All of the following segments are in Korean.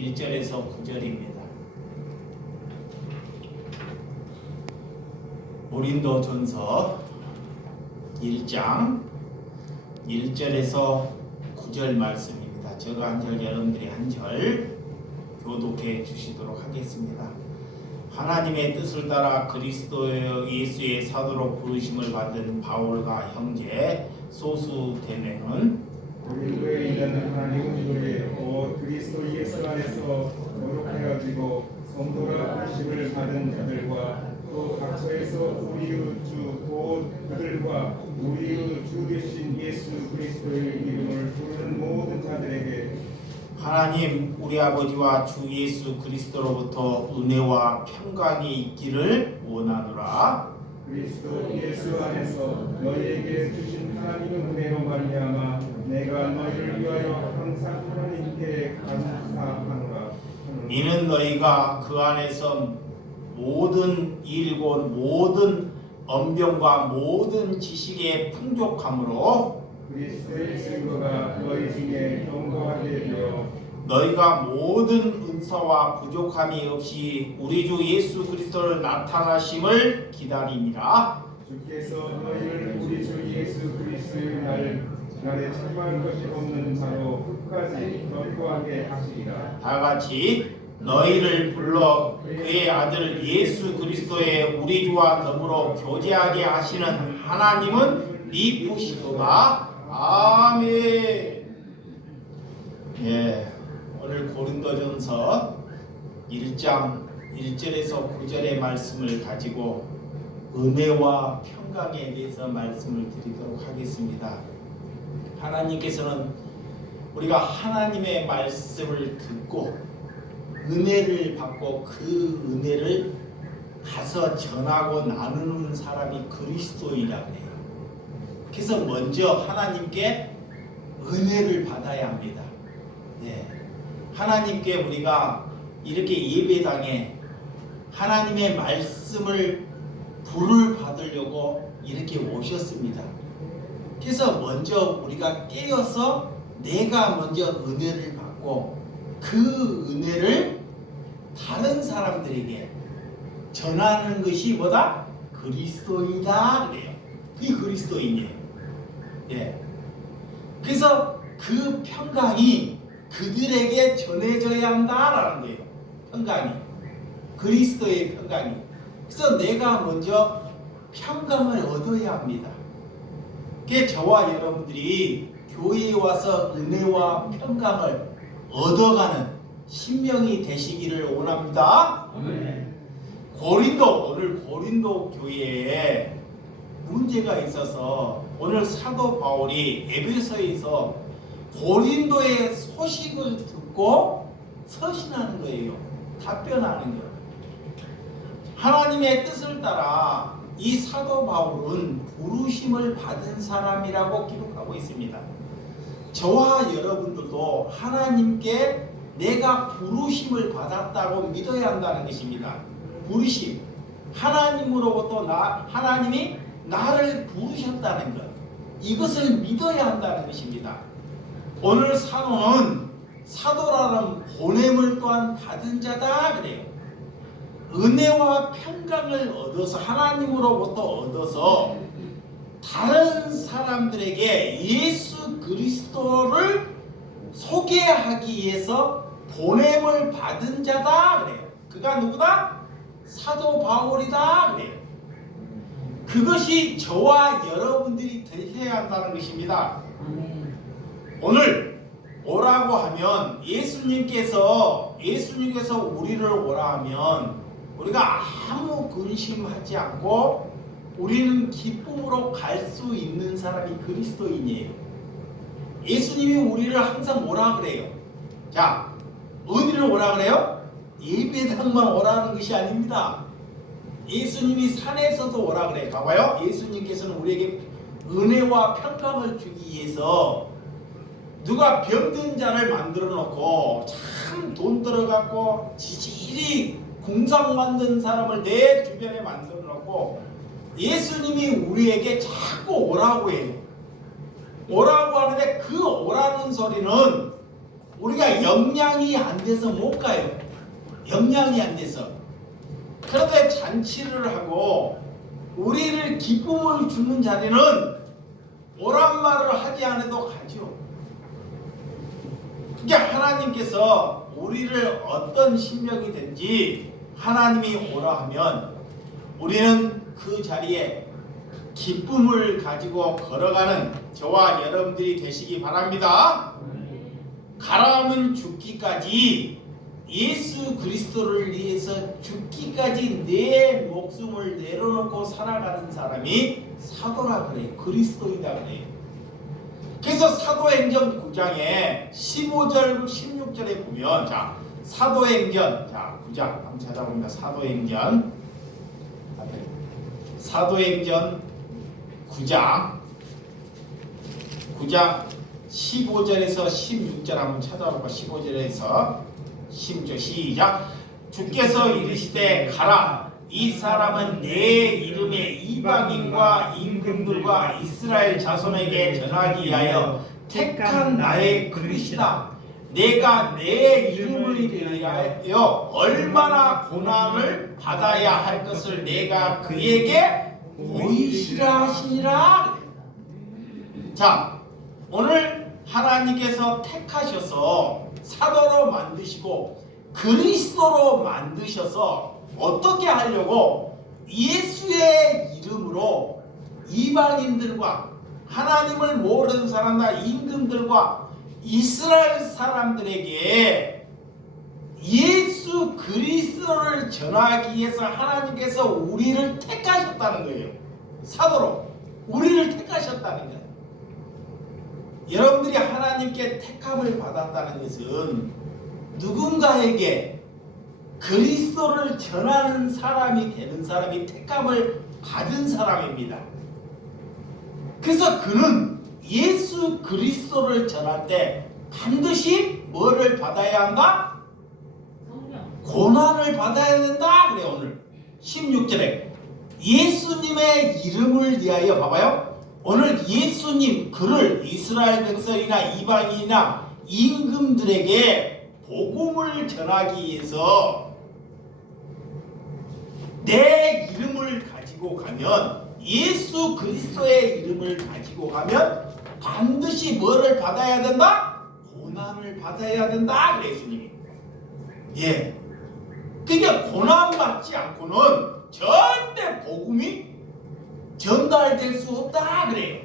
1절에서 9절입니다. 고린도전서 1장 1절에서 9절 말씀입니다. 제가 한 절, 여러분들이 한 절 교독해 주시도록 하겠습니다. 하나님의 뜻을 따라 그리스도 예수의 사도로 부르심을 받은 바울과 형제 소수대면은 고린도에 있는 하나님의 교회 곧 그리스도 예수 안에서 거룩하여지고 성도라 부르심을 받은 자들과 또 각처에서 우리의 주 곧 그들과 우리의 주 되신 예수 그리스도의 이름을 부르는 모든 자들에게 하나님 우리 아버지와 주 예수 그리스도로부터 은혜와 평강이 있기를 원하노라. 그리스도 예수 안에서 너희에게 주신 하나님의 은혜로 말미암아 내가 너희를 위하여 항상 하나님께 감사하노라. 이는 너희가 그 안에서 모든 일과 모든 언변과 모든 지식의 풍족함으로 그리스도의 증거가 너희 중에 견고하게 되어 너희가 모든 은사와 부족함이 없이 우리 주 예수 그리스도를 나타나심을 기다리니라. 주께서 너희를 우리 주 예수 그리스도의 날에 참여할 것이 없는 자로 끝까지 견고하게 하시리라. 다 같이 너희를 불러 그의 아들 예수 그리스도의 우리 주와 더불어 교제하게 하시는 하나님은 이쁘시도다. 아멘. 예, 오늘 고린도전서 1장 1절에서 9절의 말씀을 가지고 은혜와 평강에 대해서 말씀을 드리도록 하겠습니다. 하나님께서는 우리가 하나님의 말씀을 듣고 은혜를 받고 그 은혜를 가서 전하고 나누는 사람이 그리스도인이라고 해요. 그래서 먼저 하나님께 은혜를 받아야 합니다. 예. 하나님께 우리가 이렇게 예배당에 하나님의 말씀을 불을 받으려고 이렇게 오셨습니다. 그래서 먼저 우리가 깨어서 내가 먼저 은혜를 받고 그 은혜를 다른 사람들에게 전하는 것이 뭐다? 그리스도이다 그래요. 그게 그리스도인이에요. 예. 그래서 그 평강이 그들에게 전해져야 한다라는 거예요. 평강이. 그리스도의 평강이. 그래서 내가 먼저 평강을 얻어야 합니다. 그게 저와 여러분들이 교회에 와서 은혜와 평강을 얻어가는 신명이 되시기를 원합니다. 오늘 고린도 교회에 문제가 있어서 오늘 사도 바울이 에베소에서 고린도의 소식을 듣고 서신하는 거예요. 답변하는 거예요. 하나님의 뜻을 따라 이 사도 바울은 부르심을 받은 사람이라고 기록하고 있습니다. 저와 여러분들도 하나님께 내가 부르심을 받았다고 믿어야 한다는 것입니다. 부르심. 하나님으로부터 하나님이 나를 부르셨다는 것. 이것을 믿어야 한다는 것입니다. 오늘 사도는 사도라는 보냄을 또한 받은 자다 그래요. 은혜와 평강을 얻어서 하나님으로부터 얻어서 다른 사람들에게 예수 그리스도를 소개하기 위해서 보냄을 받은 자다 그래요. 그가 누구다? 사도 바울이다 그래요. 그것이 저와 여러분들이 되셔야 한다는 것입니다. 오늘 오라고 하면 예수님께서 우리를 오라 하면 우리가 아무 근심하지 않고 우리는 기쁨으로 갈 수 있는 사람이 그리스도인이에요. 예수님이 우리를 항상 오라 그래요. 자, 어디를 오라 그래요? 예배당만 오라는 것이 아닙니다. 예수님이 산에서도 오라 그래요. 봐봐요. 예수님께서는 우리에게 은혜와 평강을 주기 위해서 누가 병든 자를 만들어 놓고 참 돈 들어갖고 지질이 궁상 만든 사람을 내 주변에 만들어 놓고 예수님이 우리에게 자꾸 오라고 해요. 오라고 하는데 그 오라는 소리는 우리가 역량이 안 돼서 못 가요. 역량이 안 돼서. 그런데 잔치를 하고 우리를 기쁨을 주는 자리는 오란 말을 하지 않아도 가죠. 그게 하나님께서 우리를 어떤 심령이든지 하나님이 오라 하면 우리는 그 자리에 기쁨을 가지고 걸어가는 저와 여러분들이 되시기 바랍니다. 가라 하면 죽기까지, 예수 그리스도를 위해서 죽기까지 내 목숨을 내려놓고 살아가는 사람이 사도라 그래요. 그리스도이다 그래요. 그래서 사도행전 9장에 15절 16절에 보면, 자, 사도행전, 자, 9장 한번 찾아봅니다. 사도행전 9장 15절에서 16절 한번 찾아볼까. 15절에서 16절 시작. 주께서 이르시되 가라, 이 사람은 내 이름에 이방인과 임금들과 이스라엘 자손에게 전하기 위하여 택한 나의 그릇이다. 내가 내 이름을 위하여 얼마나 고난을 받아야 할 것을 내가 그에게 보이시라 하시니라. 자, 오늘 하나님께서 택하셔서 사도로 만드시고 그리스도로 만드셔서 어떻게 하려고, 예수의 이름으로 이방인들과 하나님을 모르는 사람과 임금들과 이스라엘 사람들에게 예수 그리스도를 전하기 위해서 하나님께서 우리를 택하셨다는 거예요. 사도로 우리를 택하셨다는 거예요. 여러분들이 하나님께 택함을 받았다는 것은 누군가에게 그리스도를 전하는 사람이 되는 사람이 택함을 받은 사람입니다. 그래서 그는 예수 그리스도를 전할 때 반드시 뭐를 받아야 한다? 고난을 받아야 된다. 그래. 오늘 16절에 예수님의 이름을 위하여, 봐봐요. 오늘 예수님 그를 이스라엘 백성이나 이방인이나 임금들에게 복음을 전하기 위해서 내 이름을 가지고 가면, 예수 그리스도의 이름을 가지고 가면 반드시 뭐를 받아야 된다? 고난을 받아야 된다. 그래 예수님이. 예. 그게 고난받지 않고는 절대 복음이 전달될 수 없다 그래요.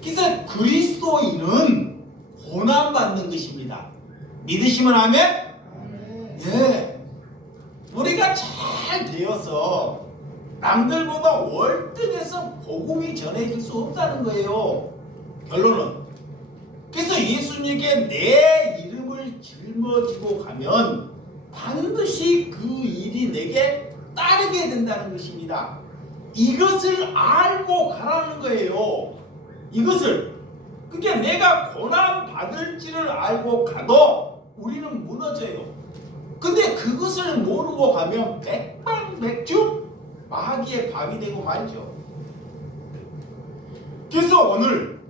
그래서 그리스도인은 고난받는 것입니다. 믿으시면 아멘? 예. 우리가 잘 되어서 남들보다 월등해서 복음이 전해질 수 없다는 거예요. 결론은. 그래서 예수님께 내 이름을 짊어지고 가면 반드시 그 일이 내게 따르게 된다는 것입니다. 이것을 알고 가라는 거예요. 이것을. 그러니까 내가 고난 받을지를 알고 가도 우리는 무너져요. 근데 그것을 모르고 가면 백발백중 마귀의 밥이 되고 말죠. 그래서 오늘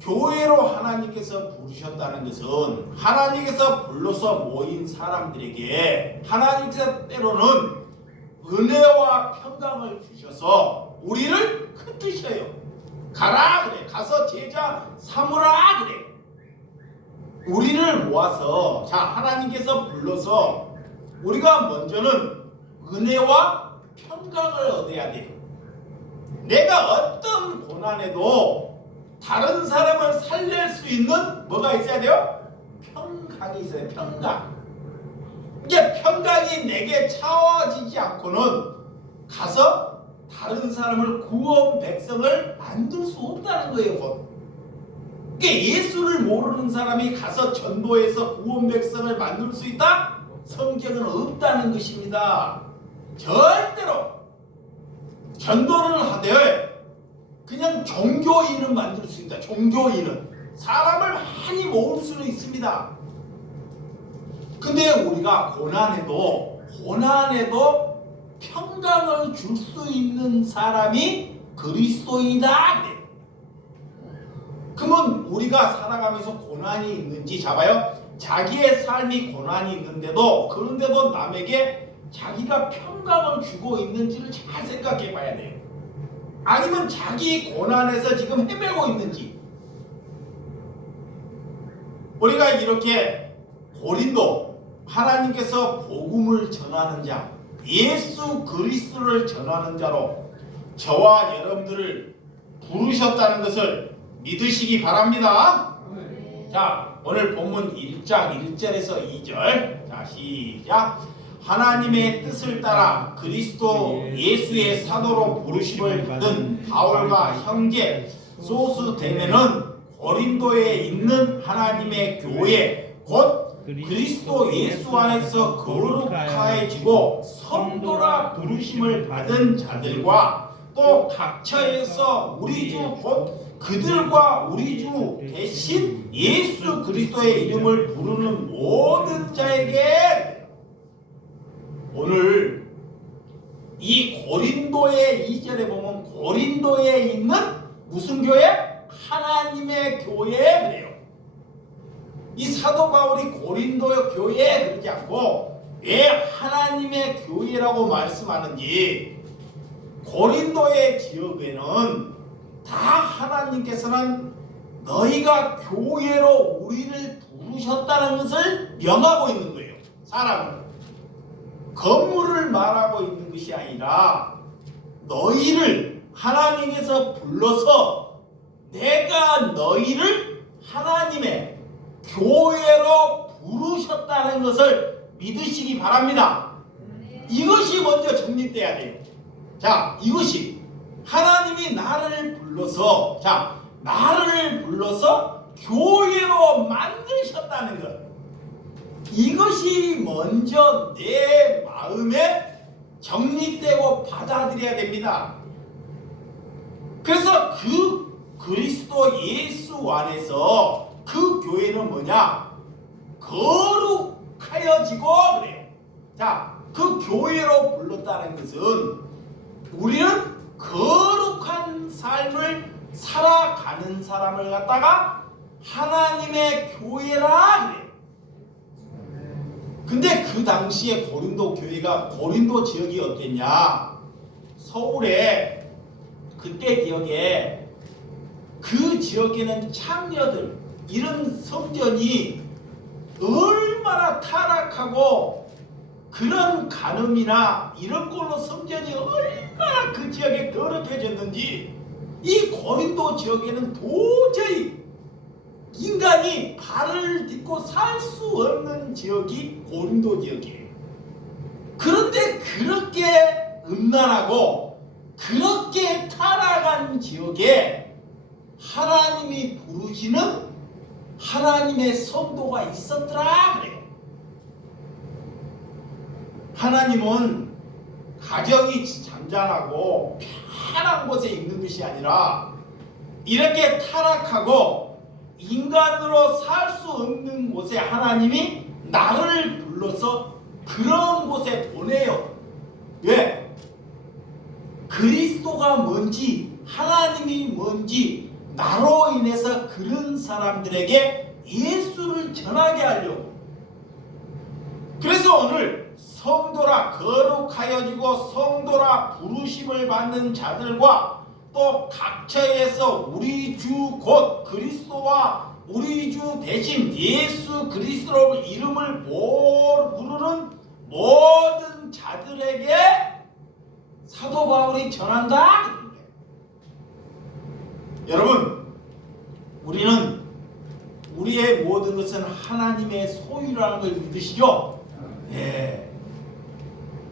교회로 하나님께서 부르셨다는 것은 하나님께서 불러서 모인 사람들에게 하나님께서 때로는 은혜와 평강을 주셔서 우리를 흩으셔요. 가라 그래. 가서 제자 삼으라 그래. 우리를 모아서, 자, 하나님께서 불러서 우리가 먼저는 은혜와 평강을 얻어야 돼요. 내가 어떤 고난에도 다른 사람을 살릴 수 있는 뭐가 있어야 돼요? 평강이 있어요. 평강. 이게 평강이 내게 차와지지 않고는 가서 다른 사람을 구원 백성을 만들 수 없다는 거예요. 그러니까 예수를 모르는 사람이 가서 전도해서 구원 백성을 만들 수 있다? 성경은 없다는 것입니다. 절대로. 전도를 하되 그냥 종교인은 만들 수 있다. 종교인은 사람을 많이 모을 수는 있습니다. 근데 우리가 고난에도 평강을 줄 수 있는 사람이 그리스도이다. 그러면 우리가 살아가면서 고난이 있는지 잡아요. 자기의 삶이 고난이 있는데도 그런데도 남에게 자기가 평강을 주고 있는지를 잘 생각해 봐야 돼요. 아니면 자기 고난에서 지금 헤매고 있는지. 우리가 이렇게 고린도 하나님께서 복음을 전하는 자, 예수 그리스도를 전하는 자로 저와 여러분들을 부르셨다는 것을 믿으시기 바랍니다. 자, 오늘 본문 1장 1절에서 2절. 자, 시작. 하나님의 뜻을 따라 그리스도 예수의 사도로 부르심을 받은 바울과 형제 소스데네는 고린도에 있는 하나님의 교회 곧 그리스도 예수 안에서 거룩하여지고 성도라 부르심을 받은 자들과 또 각처에서 우리 주 곧 그들과 우리 주 대신 예수 그리스도의 이름을 부르는 모든 자에게 오늘 이 고린도의 2절에 보면 고린도에 있는 무슨 교회? 하나님의 교회 그래요. 이 사도 바울이 고린도 교회 그러지 않고 왜 하나님의 교회라고 말씀하는지, 고린도의 지역에는 다 하나님께서는 너희가 교회로 우리를 부르셨다는 것을 명하고 있는 거예요. 사람을 건물을 말하고 있는 것이 아니라 너희를 하나님께서 불러서 내가 너희를 하나님의 교회로 부르셨다는 것을 믿으시기 바랍니다. 이것이 먼저 정립돼야 돼요. 자, 이것이 하나님이 나를 불러서, 자, 나를 불러서 교회로 만드셨다는 것, 이것이 먼저 내 마음에 정립되고 받아들여야 됩니다. 그래서 그 그리스도 예수 안에서 그 교회는 뭐냐? 거룩하여지고 그래요. 자, 그 교회로 불렀다는 것은 우리는 거룩한 삶을 살아가는 사람을 갖다가 하나님의 교회라 그래요. 근데 그 당시에 고린도 교회가, 고린도 지역이 어땠냐? 서울에 그때 기억에 그 지역에는 창녀들, 이런 성전이 얼마나 타락하고 그런 간음이나 이런 걸로 성전이 얼마나 그 지역에 더럽혀졌는지, 이 고린도 지역에는 도저히 인간이 발을 딛고 살 수 없는 지역이 고린도 지역이에요. 그런데 그렇게 음란하고 그렇게 타락한 지역에 하나님이 부르시는 하나님의 성도가 있었더라 그래요. 하나님은 가정이 잠잠하고 편한 곳에 있는 것이 아니라 이렇게 타락하고 인간으로 살 수 없는 곳에 하나님이 나를 불러서 그런 곳에 보내요. 왜? 그리스도가 뭔지, 하나님이 뭔지 나로 인해서 그런 사람들에게 예수를 전하게 하려고. 그래서 오늘 성도라 거룩하여지고 성도라 부르심을 받는 자들과 또 각처에서 우리 주 곧 그리스도와 우리 주 대신 예수 그리스도 이름을 부르는 모든 자들에게 사도 바울이 전한다. 여러분, 우리는 우리의 모든 것은 하나님의 소유라는 걸 믿으시죠? 네.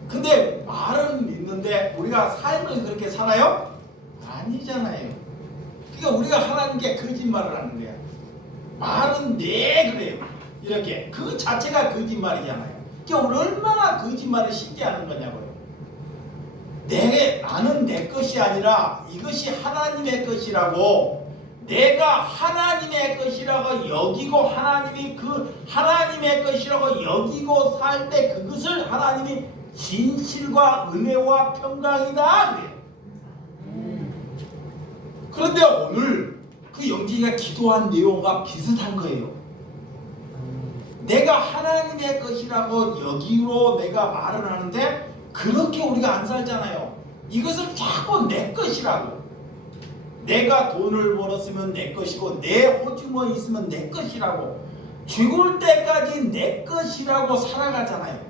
근데 말은 믿는데 우리가 삶을 그렇게 살아요? 아니잖아요. 그러니까 우리가 하나님께 거짓말을 하는 거야. 말은 네 그래요. 이렇게 그 자체가 거짓말이잖아요. 그러니까 얼마나 거짓말을 쉽게 하는 거냐고요. 나는 내 것이 아니라 이것이 하나님의 것이라고, 내가 하나님의 것이라고 여기고 하나님이 그 하나님의 것이라고 여기고 살 때 그것을 하나님이 진실과 은혜와 평강이다 그래요. 그런데 오늘 그 영진이가 기도한 내용과 비슷한 거예요. 내가 하나님의 것이라고 여기로 내가 말을 하는데 그렇게 우리가 안 살잖아요. 이것을 자꾸 내 것이라고. 내가 돈을 벌었으면 내 것이고 내 호주머니 있으면 내 것이라고. 죽을 때까지 내 것이라고 살아가잖아요.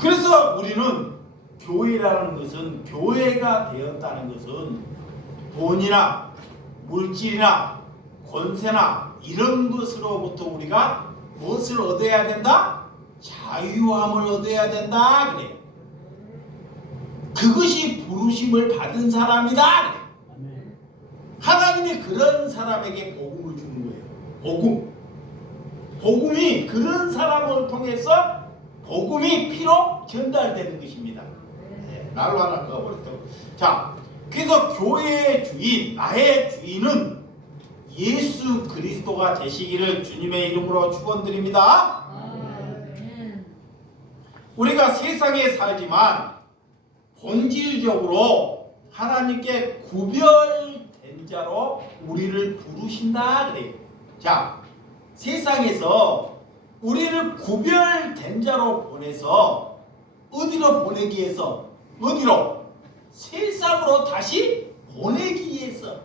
그래서 우리는 교회라는 것은, 교회가 되었다는 것은 돈이나 물질이나 권세나 이런 것으로부터 우리가 무엇을 얻어야 된다? 자유함을 얻어야 된다. 그래. 그것이 부르심을 받은 사람이다. 그래. 하나님이 그런 사람에게 복음을 주는 거예요. 복음. 복음이 그런 사람을 통해서 복음이 피로 전달되는 것입니다. 네, 나로 하나 꺼버렸다. 자, 그래서 교회의 주인, 나의 주인은 예수 그리스도가 되시기를 주님의 이름으로 축원드립니다. 우리가 세상에 살지만 본질적으로 하나님께 구별된 자로 우리를 부르신다 그래요. 자, 세상에서 우리를 구별된 자로 보내서 어디로 보내기 위해서? 어디로? 세상으로 다시 보내기 위해서.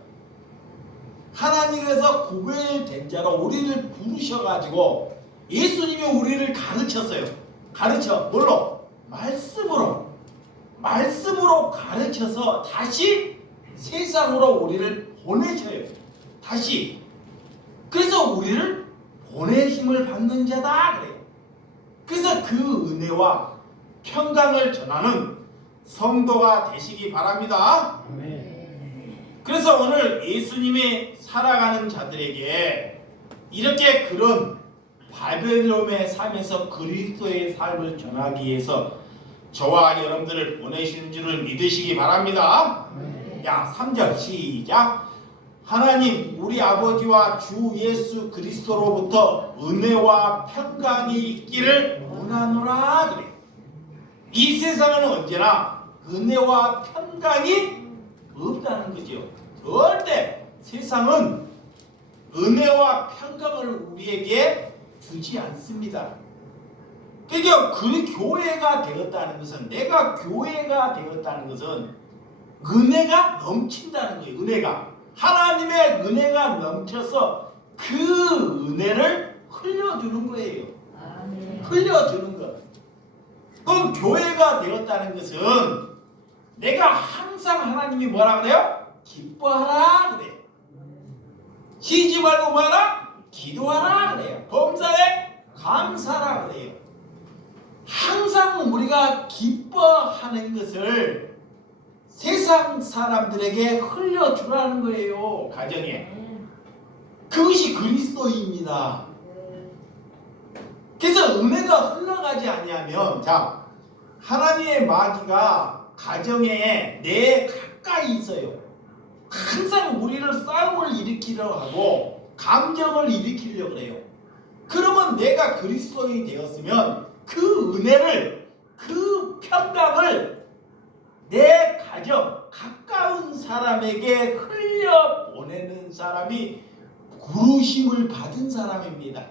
하나님께서 구별된 자로 우리를 부르셔가지고 예수님이 우리를 가르쳤어요. 가르쳐. 뭘로? 말씀으로. 말씀으로 가르쳐서 다시 세상으로 우리를 보내셔요. 다시. 그래서 우리를 보내심을 받는 자다 그래요. 그래서 그 은혜와 평강을 전하는 성도가 되시기 바랍니다. 그래서 오늘 예수님이 살아가는 자들에게 이렇게 그런 바벨론의 삶에서 그리스도의 삶을 전하기 위해서 저와 여러분들을 보내시는 줄을 믿으시기 바랍니다. 야, 3절 시작. 하나님 우리 아버지와 주 예수 그리스도로부터 은혜와 평강이 있기를 원하노라 그래. 이 세상에는 언제나 은혜와 평강이 없다는 거죠. 절대 세상은 은혜와 평강을 우리에게 주지 않습니다. 그러니까 그 교회가 되었다는 것은, 내가 교회가 되었다는 것은 은혜가 넘친다는 거예요. 은혜가, 하나님의 은혜가 넘쳐서 그 은혜를 흘려주는 거예요. 흘려주는 것. 그럼 교회가 되었다는 것은 내가 항상 하나님이 뭐라 그래요? 기뻐하라 그래요. 쉬지 말고 뭐하라? 기도하라 그래요. 범사에 감사하라 그래요. 항상 우리가 기뻐하는 것을 세상 사람들에게 흘려주라는 거예요. 가정에. 그것이 그리스도입니다. 그래서 은혜가 흘러가지 아니하면, 자, 하나님의 마귀가 가정에 내 가까이 있어요. 항상 우리를 싸움을 일으키려고 하고 감정을 일으키려고 해요. 그러면 내가 그리스도인이 되었으면 그 은혜를, 그 평강을 내 가정, 가까운 사람에게 흘려보내는 사람이 부르심을 받은 사람입니다.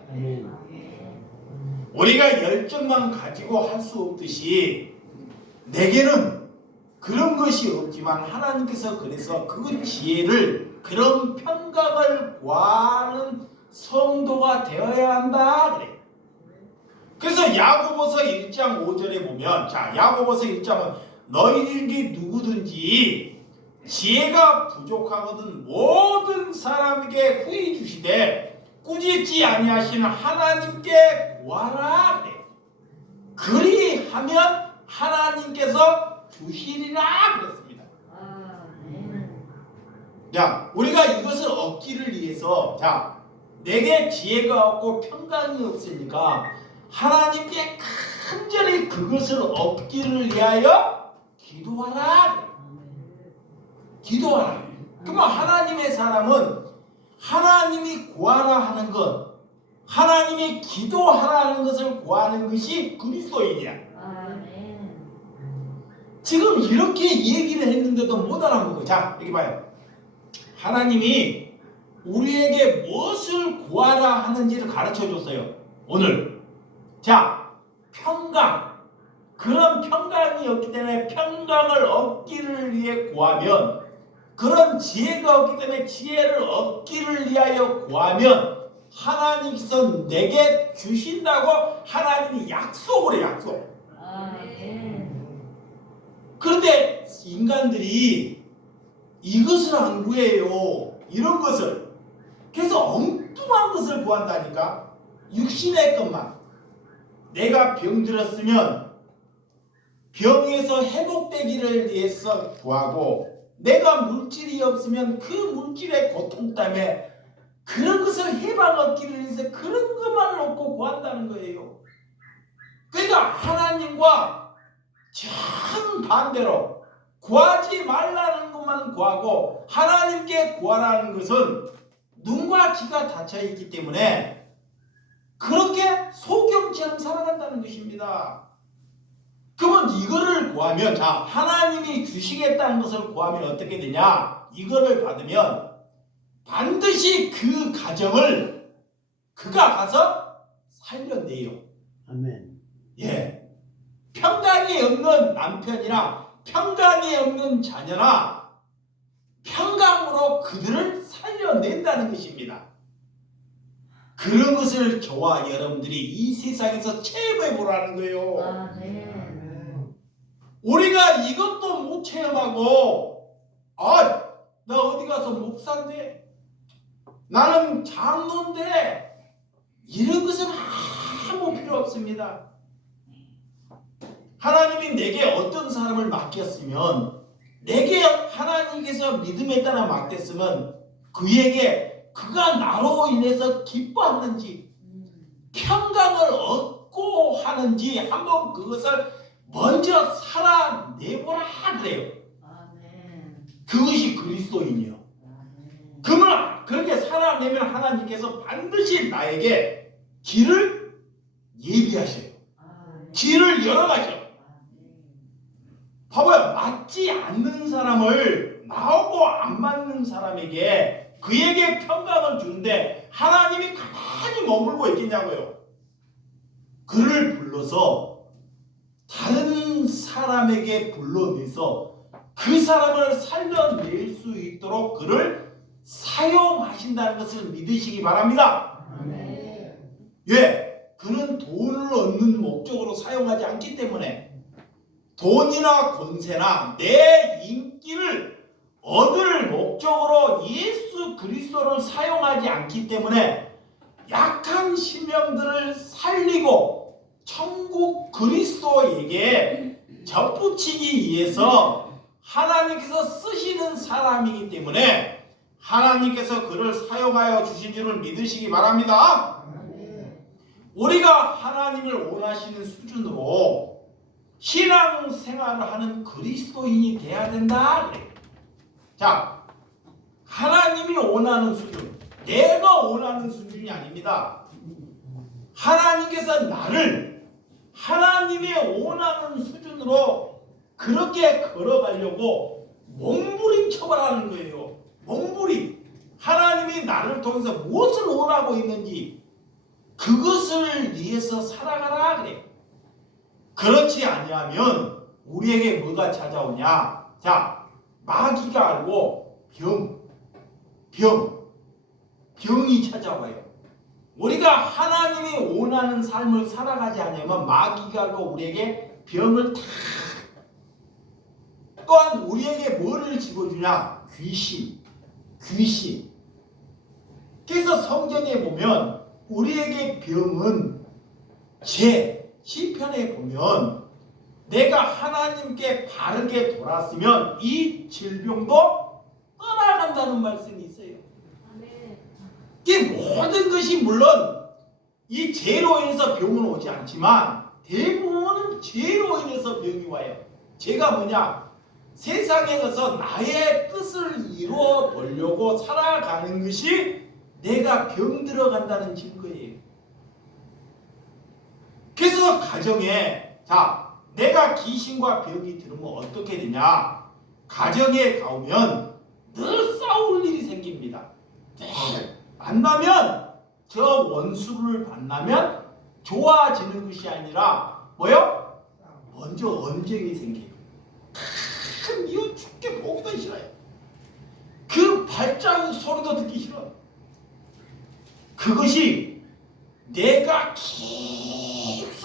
우리가 열정만 가지고 할 수 없듯이 내게는 그런 것이 없지만 하나님께서 그래서 그 지혜를, 그런 평강을 구하는 성도가 되어야 한다 그래. 그래서 야고보서 1장 5절에 보면, 자, 야고보서 1장은 너희들이 누구든지 지혜가 부족하거든 모든 사람에게 후히 주시되 꾸짖지 아니하시는 하나님께 구하라 그래. 그리하면 하나님께서 주시리라 그랬습니다. 자, 우리가 이것을 얻기를 위해서, 자, 내게 지혜가 없고 평강이 없으니까 하나님께 간절히 그것을 얻기를 위하여 기도하라. 기도하라. 그러면 하나님의 사람은 하나님이 구하라 하는 것, 하나님이 기도하라는 것을 구하는 것이 그리스도인이야. 지금 이렇게 얘기를 했는데도 못 알아먹어. 자, 여기 봐요. 하나님이 우리에게 무엇을 구하라 하는지를 가르쳐 줬어요. 오늘. 자, 평강. 그런 평강이 없기 때문에 평강을 얻기를 위해 구하면, 그런 지혜가 없기 때문에 지혜를 얻기를 위하여 구하면 하나님께서 내게 주신다고 하나님이 약속을 해요. 약속. 그런데 인간들이 이것을 안 구해요. 이런 것을. 그래서 엉뚱한 것을 구한다니까. 육신의 것만. 내가 병들었으면 병에서 회복되기를 위해서 구하고, 내가 물질이 없으면 그 물질의 고통 때문에 그런 것을 해방 얻기를 위해서 그런 것만 놓고 구한다는 거예요. 그러니까 하나님과 정반대로 구하지 말라는 것만 구하고 하나님께 구하라는 것은 눈과 귀가 닫혀 있기 때문에 그렇게 소경처럼 살아간다는 것입니다. 그러면 이거를 구하면, 자, 하나님이 주시겠다는 것을 구하면 어떻게 되냐? 이거를 받으면 반드시 그 가정을 그가 가서 살려내요. 아멘. 예. 평강이 없는 남편이나 평강이 없는 자녀나 평강으로 그들을 살려낸다는 것입니다. 그런 것을 저와 여러분들이 이 세상에서 체험해 보라는 거예요. 우리가 이것도 못 체험하고, 나 어디 가서 목사인데, 나는 장로인데, 이런 것은 아무 필요 없습니다. 하나님이 내게 어떤 사람을 맡겼으면, 내게 하나님께서 믿음에 따라 맡겼으면 그에게 그가 나로 인해서 기뻐하는지 평강을 얻고 하는지 한번 그것을 먼저 살아내보라 그래요. 그것이 그리스도인이요. 그러면 그렇게 살아내면 하나님께서 반드시 나에게 길을 예비하셔요. 길을 열어가셔요. 봐봐요. 맞지 않는 사람을, 나하고 안 맞는 사람에게 그에게 평강을 주는데 하나님이 가만히 머물고 있겠냐고요. 그를 불러서 다른 사람에게 불러내서 그 사람을 살려낼 수 있도록 그를 사용하신다는 것을 믿으시기 바랍니다. 예, 그는 돈을 얻는 목적으로 사용하지 않기 때문에, 돈이나 권세나 내 인기를 얻을 목적으로 예수 그리스도를 사용하지 않기 때문에 약한 심령들을 살리고 천국 그리스도에게 접붙이기 위해서 하나님께서 쓰시는 사람이기 때문에 하나님께서 그를 사용하여 주신 줄을 믿으시기 바랍니다. 우리가 하나님을 원하시는 수준으로 신앙생활을 하는 그리스도인이 돼야 된다. 자, 하나님이 원하는 수준, 내가 원하는 수준이 아닙니다. 하나님께서 나를 하나님의 원하는 수준으로 그렇게 걸어가려고 몸부림쳐가라는 거예요. 몸부림. 하나님이 나를 통해서 무엇을 원하고 있는지 그것을 위해서 살아가라 그래. 그렇지 아니하면 우리에게 뭐가 찾아오냐? 자, 마귀가 알고 병이 찾아와요. 우리가 하나님이 원하는 삶을 살아가지 않으면 마귀가 알고 우리에게 병을 다, 또한 우리에게 뭐를 집어주냐? 귀신. 그래서 성경에 보면 우리에게 병은 시편에 보면 내가 하나님께 바르게 돌았으면 이 질병도 떠나간다는 말씀이 있어요. 이 모든 것이 물론 이 죄로 인해서 병은 오지 않지만 대부분은 죄로 인해서 병이 와요. 죄가 뭐냐? 세상에 가서 나의 뜻을 이루어 보려고 살아가는 것이 내가 병들어간다는 증거예요. 그래서 가정에, 자, 내가 귀신과 병이 들으면 어떻게 되냐? 가정에 가오면 늘 싸울 일이 생겨요. 만나면 저 원수를 만나면 좋아지는 것이 아니라 뭐요? 먼저 언쟁이 생겨요. 이거 죽게 보기도 싫어요. 그 발자국 소리도 듣기 싫어. 그것이 내가 깊숙하게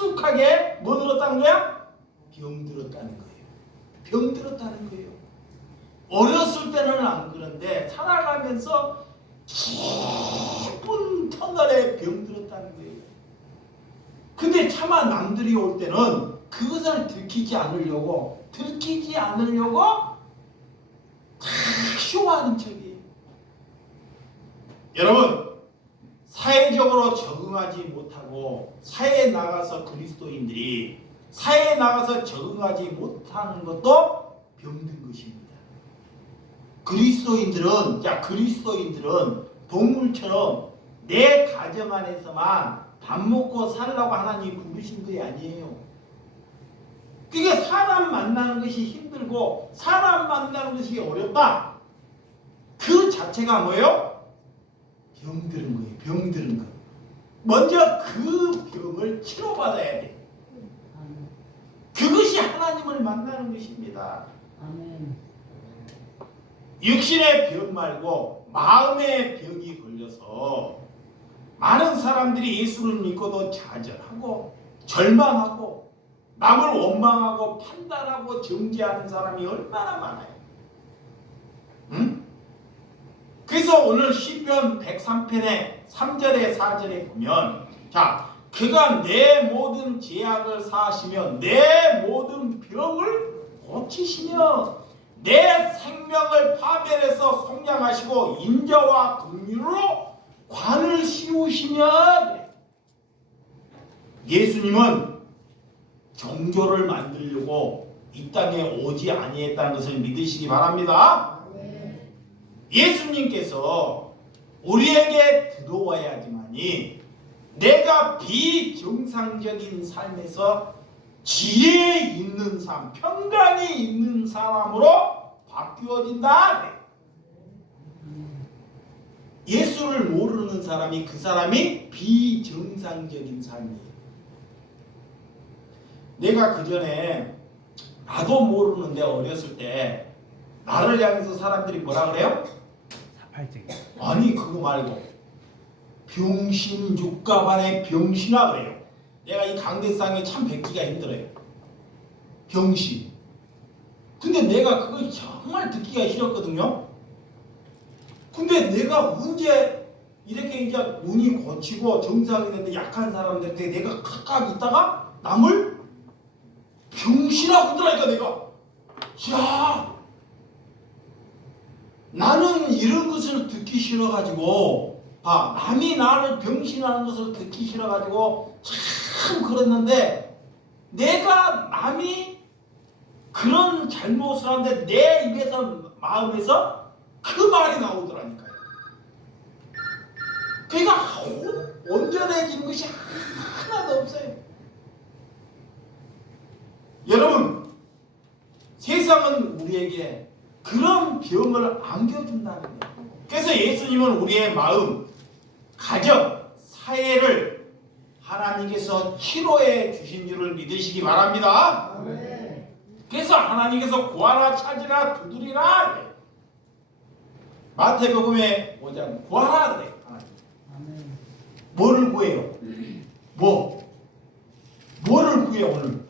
뭐 들었다는 거야? 병들었다는 거예요. 병들었다는 거예요. 어렸을 때는 안 그런데 살아가면서 깊은 터널에 병들었다는 거예요. 근데 차마 남들이 올 때는 그것을 들키지 않으려고 다 쇼하는 척이에요. 여러분, 사회적으로 적응하지 못하고 사회에 나가서 그리스도인들이 사회에 나가서 적응하지 못하는 것도 병든 것입니다. 그리스도인들은 동물처럼 내 가정 안에서만 밥 먹고 살라고 하나님 부르신 것이 아니에요. 그게 사람 만나는 것이 힘들고 사람 만나는 것이 어렵다. 그 자체가 뭐예요? 병드는 거예요. 병드는 거. 먼저 그 병을 치료받아야 돼. 그것이 하나님을 만나는 것입니다. 아멘. 육신의 병 말고 마음의 병이 걸려서 많은 사람들이 예수를 믿고도 좌절하고 절망하고 남을 원망하고 판단하고 정죄하는 사람이 얼마나 많아요. 응? 그래서 오늘 시편 103편의 3절에 4절에 보면 자, 그가 내 모든 죄악을 사하시며 내 모든 병을 고치시며 내 생명을 파멸해서 속량하시고 인자와 긍휼로 관을 씌우시며 예수님은 정조를 만들려고 이 땅에 오지 아니했다는 것을 믿으시기 바랍니다. 예수님께서 우리에게 들어와야지만이 내가 비정상적인 삶에서 지혜 있는 삶, 평강이 있는 사람으로 바뀌어진다. 예수를 모르는 사람이 그 사람이 비정상적인 삶이에요. 내가 그 전에 나도 모르는데 어렸을 때 나를 향해서 사람들이 뭐라 그래요? 아니 그거 말고 병신 육가반의 병신아 그래요. 내가 이 강대상에 참 뵙기가 힘들어요. 병신. 근데 내가 그거 정말 듣기가 싫었거든요. 근데 내가 언제 이렇게 이제 눈이 고치고 정상이 됐는데 약한 사람들한테 내가 가까이 있다가 남을 병신하고 그러니까 내가 야 나는 이런 것을 듣기 싫어가지고 남이 나를 병신하는 것을 듣기 싫어가지고 참 그랬는데 내가 남이 그런 잘못을 하는데 내 입에서 마음에서 그 말이 나오더라니까요. 그러니까 온전해진 것이 하나도 없어요. 여러분, 세상은 우리에게 그런 병을 안겨준다는 거예요. 그래서 예수님은 우리의 마음, 가정, 사회를 하나님께서 치료해 주신 줄을 믿으시기 바랍니다. 그래서 하나님께서 구하라 찾으라 두드리라. 마태복음에 5장 구하라 그래. 하나님. 뭐를 구해요? 뭐를 구해요 오늘?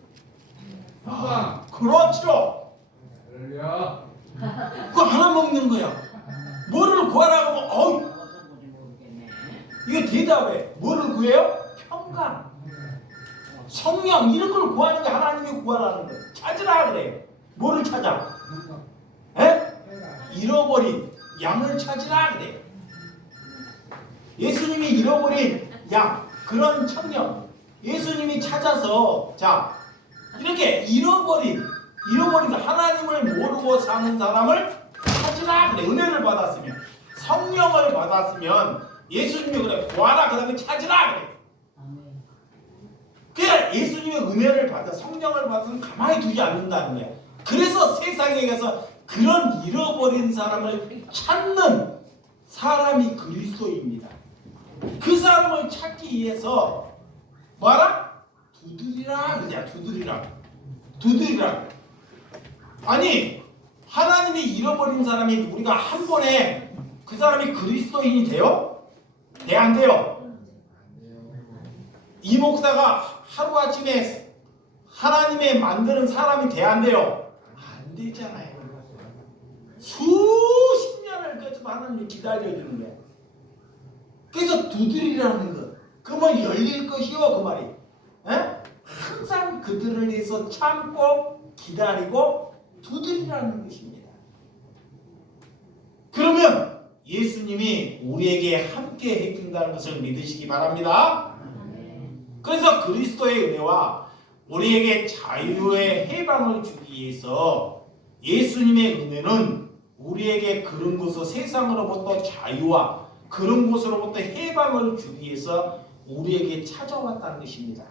그렇죠. 그거 하나 먹는 거야. 뭐를 구하라고 하면 이게 대답해. 뭐를 구해요? 평강, 성령 이런 걸 구하는 게 하나님이 구하라는 거예요. 찾으라 그래요. 뭐를 찾아? 잃어버린 양을 찾으라 그래요. 예수님이 잃어버린 양, 그런 청년 예수님이 찾아서 자 이렇게 잃어버린 하나님을 모르고 사는 사람을 찾으라 그래. 은혜를 받았으면 성령을 받았으면 예수님이 그래 구하라 그 다음에 찾으라 그래. 그래 예수님의 은혜를 받아 성령을 받으면 가만히 두지 않는다는 거야. 그래서 세상에 가서 그런 잃어버린 사람을 찾는 사람이 그리스도입니다. 그 사람을 찾기 위해서 뭐라? 두드리라 그러냐. 두드리라. 아니 하나님이 잃어버린 사람이 우리가 한 번에 그 사람이 그리스도인이 돼요? 돼 안 돼요? 이 목사가 하루아침에 하나님의 만드는 사람이 돼 안 돼요? 안 되잖아요. 수십 년을 거쳐서 하나님이 기다려주는 거예요. 그래서 두드리라는 것. 그러면 열릴 것이요 그 말이. 에? 항상 그들을 위해서 참고 기다리고 두드리라는 것입니다. 그러면 예수님이 우리에게 함께 해준다는 것을 믿으시기 바랍니다. 그래서 그리스도의 은혜와 우리에게 자유의 해방을 주기 위해서 예수님의 은혜는 우리에게 그런 곳에서 세상으로부터 자유와 그런 곳으로부터 해방을 주기 위해서 우리에게 찾아왔다는 것입니다.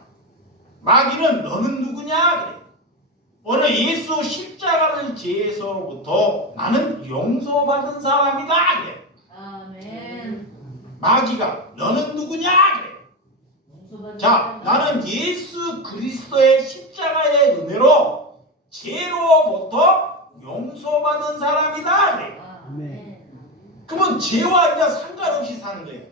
마귀는 너는 누구냐? 그래. 오늘 예수 십자가를 지해서부터 나는 용서받은 사람이다. 그래. 아멘. 마귀가 너는 누구냐? 그래. 자, 나는 예수 그리스도의 십자가의 은혜로 죄로부터 용서받은 사람이다. 그래. 아멘. 그러면 죄와 이제 상관없이 사는 거예요.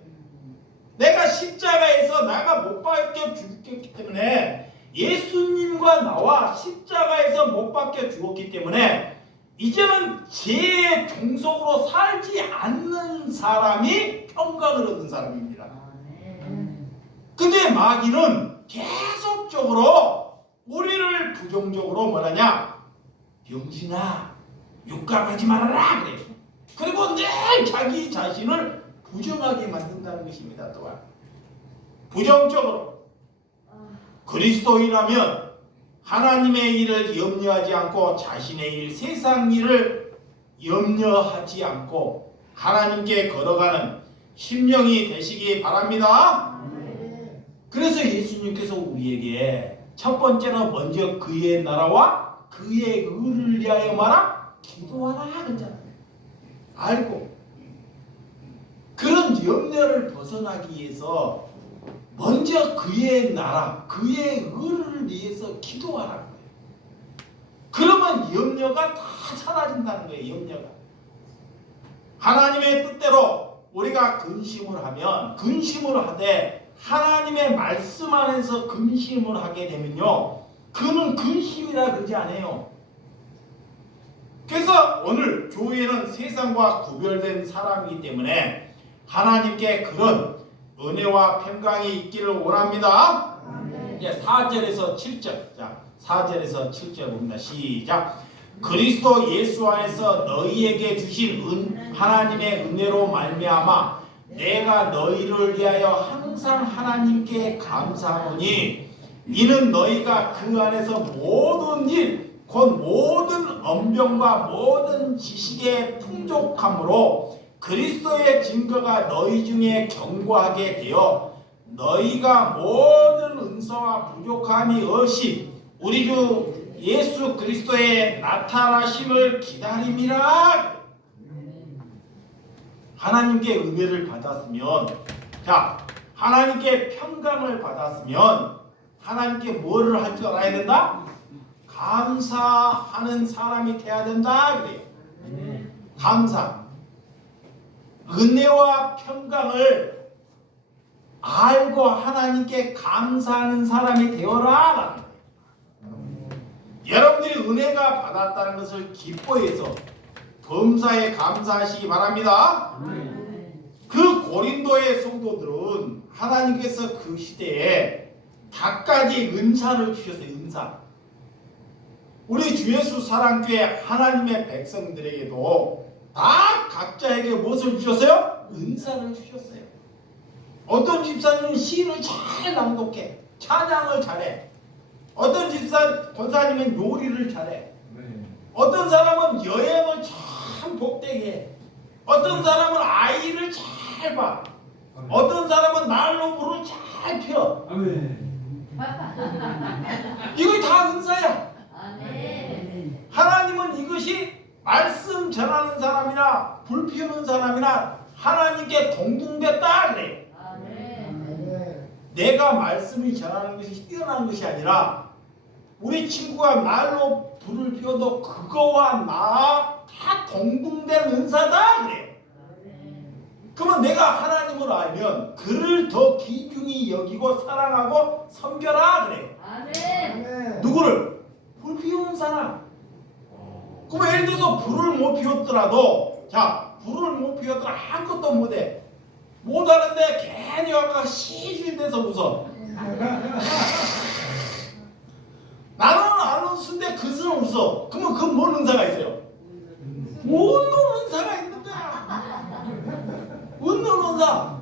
내가 십자가에서 나가 못 박혀 죽었기 때문에 예수님과 나와 십자가에서 못 박혀 죽었기 때문에 이제는 죄의 종속으로 살지 않는 사람이 평강을 얻은 사람입니다. 근데 마귀는 계속적으로 우리를 부정적으로 뭐라냐? 병신아, 육각하지 말아라 그래. 그리고 늘 자기 자신을 부정하게 만든다는 것입니다. 또한 부정적으로 그리스도인이라면 하나님의 일을 염려하지 않고 자신의 일, 세상 일을 염려하지 않고 하나님께 걸어가는 심령이 되시기 바랍니다. 그래서 예수님께서 우리에게 첫 번째는 먼저 그의 나라와 그의 의를 위하여 말아 기도하라 그러잖아요. 알고 그런 염려를 벗어나기 위해서 먼저 그의 나라, 그의 의를 위해서 기도하라는 거예요. 그러면 염려가 다 사라진다는 거예요. 염려가. 하나님의 뜻대로 우리가 근심을 하면 근심을 하되 하나님의 말씀 안에서 근심을 하게 되면요. 그는 근심이라 그러지 않아요. 그래서 오늘 교회는 세상과 구별된 사람이기 때문에 하나님께 그런 은혜와 평강이 있기를 원합니다. 이제 4절에서 7절. 자, 4절에서 7절 봅니다. 시작. 그리스도 예수 안에서 너희에게 주신 하나님의 은혜로 말미암아 내가 너희를 위하여 항상 하나님께 감사하노니 이는 너희가 그 안에서 모든 일 곧 모든 언변과 모든 지식의 풍족함으로 그리스도의 증거가 너희 중에 견고하게 되어 너희가 모든 은사와 부족함이 없이 우리 주 예수 그리스도의 나타나심을 기다림이라. 하나님께 은혜를 받았으면, 자, 하나님께 평강을 받았으면 하나님께 뭐를 할 줄 알아야 된다? 감사하는 사람이 돼야 된다 그래요. 감사. 은혜와 평강을 알고 하나님께 감사하는 사람이 되어라. 여러분들이 은혜가 받았다는 것을 기뻐해서 범사에 감사하시기 바랍니다. 그 고린도의 성도들은 하나님께서 그 시대에 각가지 은사를 주셨어요. 은사. 우리 주 예수 사랑교회 하나님의 백성들에게도 다 각자에게 무엇을 주셨어요? 은사를 주셨어요. 어떤 집사님은 시를 잘 낭독해. 찬양을 잘해. 어떤 권사님은 요리를 잘해. 어떤 사람은 여행을 참 복되게 해. 어떤 사람은 아이를 잘 봐. 어떤 사람은 날로 불을 잘 펴. 이거 다 은사야. 하나님은 이것이 말씀 전하는 사람이나 불 피우는 사람이나 하나님께 동등됐다 그래. 내가 말씀을 전하는 것이 뛰어난 것이 아니라 우리 친구가 말로 불을 피워도 그거와 나 다 동등된 은사다 그래요. 그러면 내가 하나님을 알면 그를 더 귀중히 여기고 사랑하고 섬겨라 그래요. 아멘. 누구를? 불 피우는 사람. 그러면 예를 들어서 불을 못 피웠더라도 자 불을 못 피웠더라 아무것도 못해. 못하는데 괜히 아까 시실대서 웃어. 나는 안 웃는데 그 사람 웃어. 그러면 그 뭔 은사가 있어요? 웃는 은사가 있는 거야. 웃는 은사.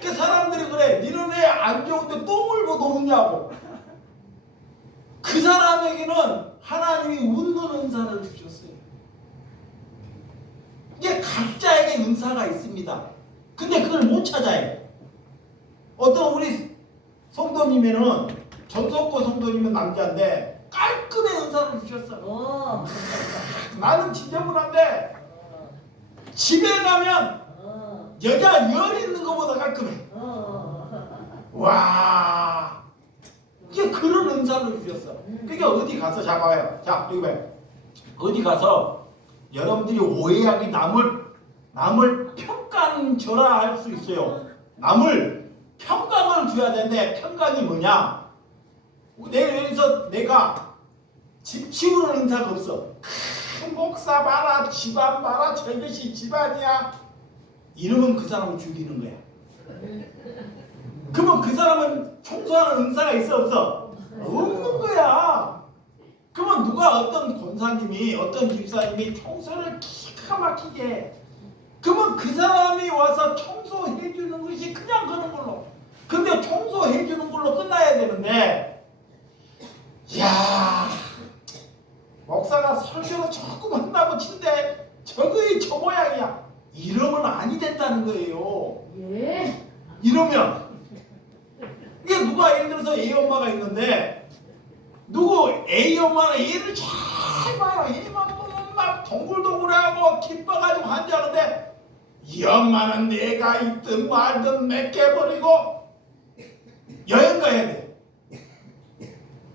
그 사람들이 그래. 니는 왜 안 좋은데 똥을 보고 웃냐고. 그 사람에게는 하나님이 웃는 은사를 주셨어요. 이게 각자에게 은사가 있습니다. 근데 그걸 못 찾아요. 어떤 우리 성도님에는 전석고 성도님은 남자인데 깔끔한 은사를 주셨어. 나는 지저분한데 집에 가면 여자 열 있는 것보다 깔끔해. 와, 이게 그런 은사를 주셨어. 그러니까 어디 가서 자 봐요. 자 여기 봐요. 어디 가서 여러분들이 오해하기 남을 평가는 줘라 할 수 있어요. 남을 평강을 줘야 되는데 평강이 뭐냐? 여기서 내가 집 치우는 은사가 없어. 목사 봐라, 집안 봐라, 저것이 집안이야. 이러면 그 사람을 죽이는 거야. 그러면 그 사람은 청소하는 은사가 있어 없어? 없는 거야. 그러면 누가 어떤 권사님이 어떤 집사님이 청소를 기가 막히게 해. 그러면 그 사람이 와서 청소해 주는 것이 그냥 그런 걸로. 근데 청소해 주는 걸로 끝나야 되는데 야 목사가 설교로 조금 한다고 친데 저거이 저 모양이야. 이러면 아니 된다는 거예요. 예. 이러면 이게 누가 예를 들어서 A 엄마가 있는데 누구 A 엄마가 얘를 잘 봐요. 얘만 보면 막 동글동글하고 기뻐가지고 한다는데 이 엄마는 내가 있든 말든 맡겨버리고 여행 가야 돼.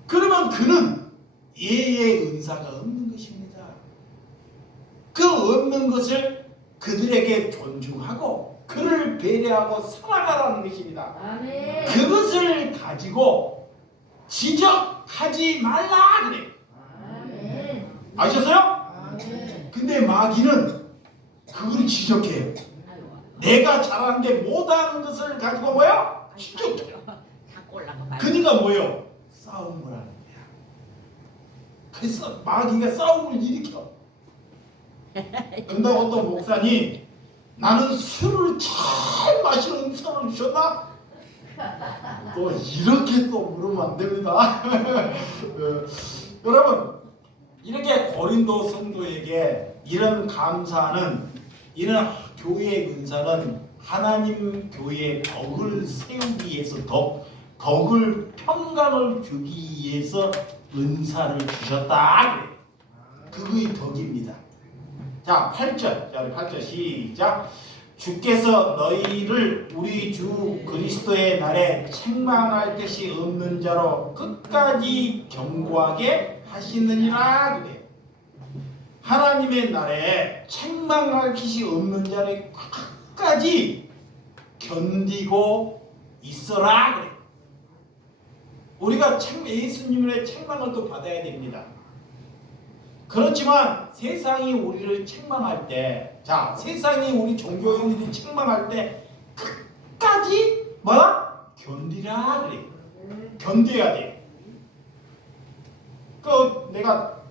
그러면 그는 얘의 은사가 없는 것입니다. 그 없는 것을 그들에게 존중하고 그를 배려하고 사랑하라는 것입니다. 아멘. 그것을 가지고 지적하지 말라 그래. 아멘. 아셨어요? 아멘. 근데 마귀는 그걸 지적해요. 내가 잘하는데 못하는 것을 가지고 뭐야? 지적해. 그러니까 뭐예요? 싸움을 하는 거야. 그래서 마귀가 싸움을 일으켜. 근다고 또 목사님 나는 술을 잘 마시는 은사를 주셨나? 또 이렇게 또 물으면 안 됩니다. 여러분 이렇게 고린도 성도에게 이런 감사하는 이런 교회의 은사는 하나님 교회의 덕을 세우기 위해서 덕을 평강을 주기 위해서 은사를 주셨다. 그거의 덕입니다. 자 8절 자 우리 8절 시작. 주께서 너희를 우리 주 그리스도의 날에 책망할 것이 없는 자로 끝까지 경고하게 하시느니라 그래. 하나님의 날에 책망할 것이 없는 자를 끝까지 견디고 있어라 그래. 우리가 예수님의 책망을 또 받아야 됩니다. 그렇지만 세상이 우리를 책망할 때, 자 세상이 우리 종교인들이 책망할 때 끝까지 뭐야? 견디라 그래. 견뎌야 돼. 내가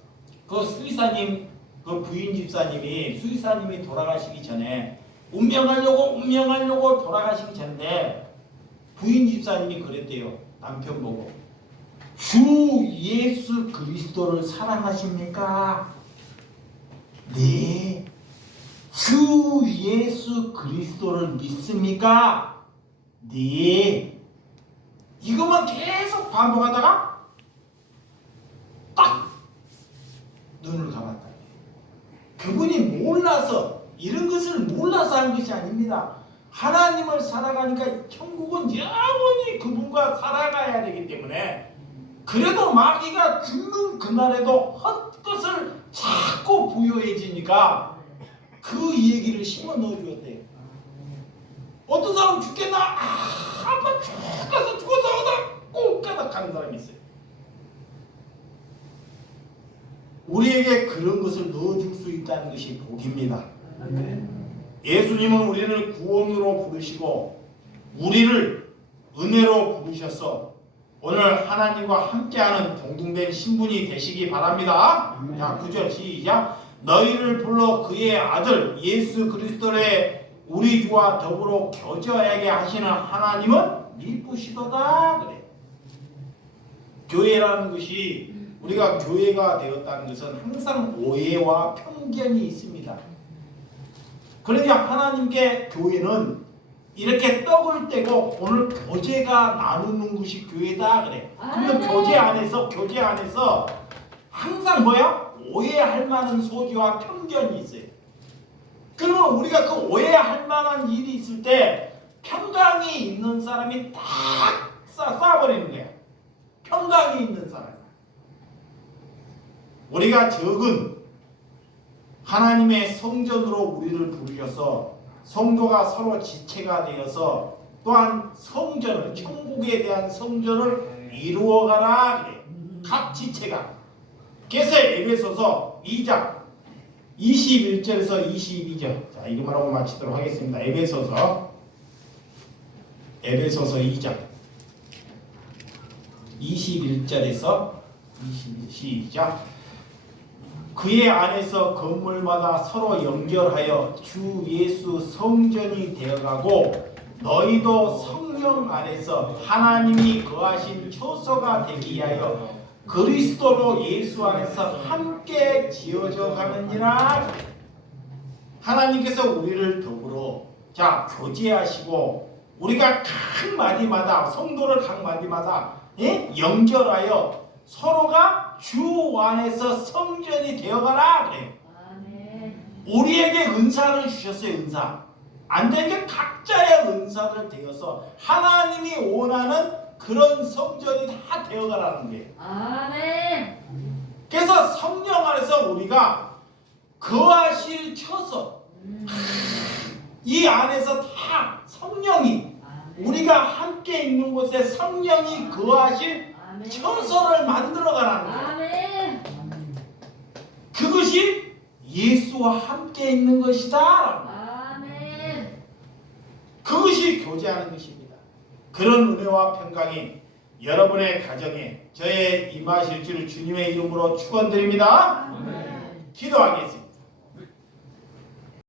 수의사님 부인 집사님이 수의사님이 돌아가시기 전에 운명하려고 돌아가시기 전에 부인 집사님이 그랬대요. 남편 보고 주 예수 그리스도를 사랑하십니까? 네. 주 예수 그리스도를 믿습니까? 네. 이것만 계속 반복하다가 딱 눈을 감았다. 그분이 몰라서 이런 것을 몰라서 한 것이 아닙니다. 하나님을 살아가니까 천국은 영원히 그분과 살아가야 되기 때문에 그래도 마귀가 죽는 그날에도 헛것을 자꾸 부여해지니까 그 얘기를 심어 넣어줘야 돼요. 어떤 사람 죽겠나? 아빠 죽어서 꼭 깨닫하는 사람이 있어요. 우리에게 그런 것을 넣어줄 수 있다는 것이 복입니다. 예수님은 우리를 구원으로 부르시고 우리를 은혜로 부르셔서 오늘 하나님과 함께하는 동등된 신분이 되시기 바랍니다. 자, 9절 시작. 너희를 불러 그의 아들 예수 그리스도의 우리 주와 더불어 교제하게 하시는 하나님은 미쁘시도다 그래. 교회라는 것이 우리가 교회가 되었다는 것은 항상 오해와 편견이 있습니다. 그러니까 하나님께 교회는 이렇게 떡을 떼고 오늘 교제가 나누는 것이 교회다 그래. 그러면 교제 안에서 항상 뭐야? 오해할 만한 소지와 편견이 있어요. 그러면 우리가 그 오해할 만한 일이 있을 때 평강이 있는 사람이 다 쏴버리는 거야. 평강이 있는 사람. 우리가 적은 하나님의 성전으로 우리를 부르셔서 성도가 서로 지체가 되어서 또한 성전을 천국에 대한 성전을 이루어가라 그래. 각 지체가. 그래서 에베소서 2장 21절에서 22절. 자, 이것만 하고 마치도록 하겠습니다. 에베소서 2장 21절에서 22절 시작. 그의 안에서 건물마다 서로 연결하여 주 예수 성전이 되어가고 너희도 성령 안에서 하나님이 거하신 처소가 되기 위하여 그리스도로 예수 안에서 함께 지어져 가느니라. 하나님께서 우리를 더불어 교제하시고 우리가 각 마디마다 성도를 각 마디마다 연결하여 서로가 주 안에서 성전이 되어가라 그래. 우리에게 은사를 주셨어요. 은사. 안 되니까 각자의 은사를 되어서 하나님이 원하는 그런 성전이 다 되어가라는 거예요. 아멘. 그래서 성령 안에서 우리가 거하실 처소, 이 안에서 다 성령이 우리가 함께 있는 곳에 성령이 거하실 처소를 만들어가라는 거예요. 그것이 예수와 함께 있는 것이다. 그것이 교제하는 것입니다. 그런 은혜와 평강이 여러분의 가정에 저의 임하실 줄 주님의 이름으로 축원드립니다. 기도하겠습니다.